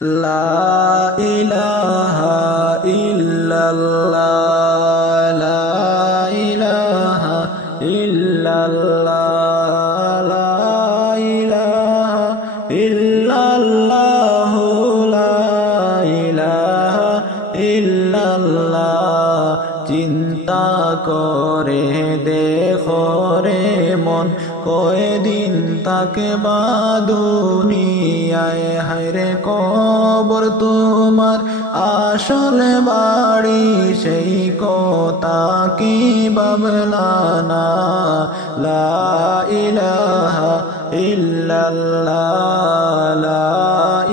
লা ইলাহা ইল্লাল্লাহ লা ইলাহা ইল্লাল্লাহ লা ইলাহা ইল্লাল্লাহ লা ইলাহা ইল্লাল্লাহ চিন্তা করে দেখো রে মন কয়দিন তাকবা দুনিয়ায় হায়রে কবর তোমার আসল বাড়ি সেই কথা কি ভাবলা না লা ইলাহা ইল্লাল্লাহ লা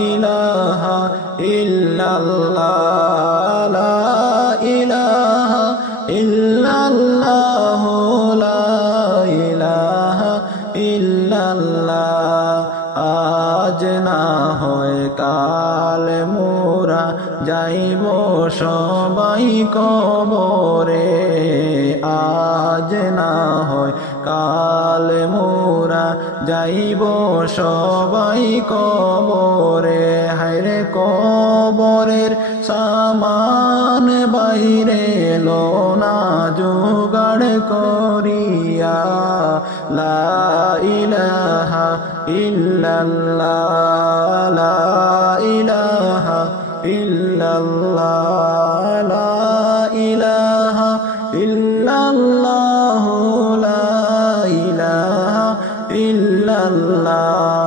ইলাহা ইল্লাল্লাহ লা ইলাহা ইল্লাল্লাহ লা ইলাহা ইল্লাল্লাহ আজ না হয় কাল মোরা যাইব সবাই কবরে আজ না হয় কাল মোরা যাইব সবাই কবরে হায়রে কবরের সামান বাইরে লোনা জোগাড় করিয়া লা ইলাহা ইল্লাল্লাহ লা ইলাহা ইল্লাল্লাহ লা ইলাহা ইল্লাল্লাহ লা ইলাহা ইল্লাল্লাহ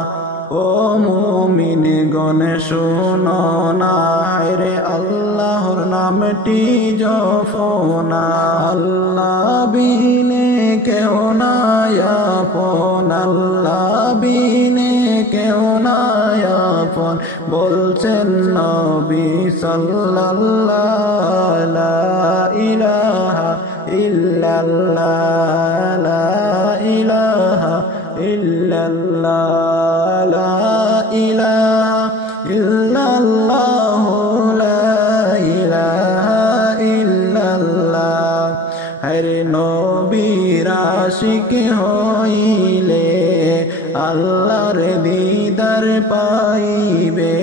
ও মুমিন গণ শোনো না রে আল্লাহর নামটি জপনা আল্লাহ বিনে কেউ নাই আপন আল্লাহ বিনে কেউ নাই আপন বলছেন নবী সাল্লাল্লাহু লা ইলাহা ইল্লাল্লাহ লা ইলাহা ইল্লাল্লাহ লা ইলাহা ইল্লাল্লাহ লা ইলাহা ইল্লাল্লাহ হরে নবীর আশিক হইলে আল্লাহর দিদার পাইবে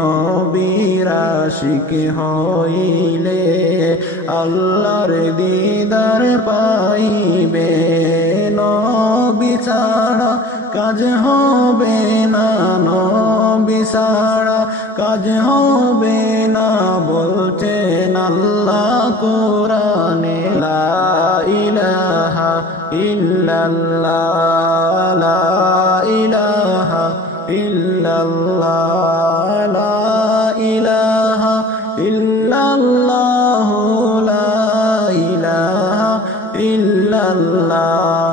নবীর আশিক হইলে আল্লাহর দিদার পাইবে নবী ছাড়া কাজ হবে না নবী ছাড়া কাজ হবে না বলছেন আল্লাহ কোরআনে লা ইলাহা ইল্লাল্লাহ লা ইলাহা ইল্লাল্লাহ লা ইলাহা ইল্লাল্লাহ লা ইলাহা ইল্লাল্লাহ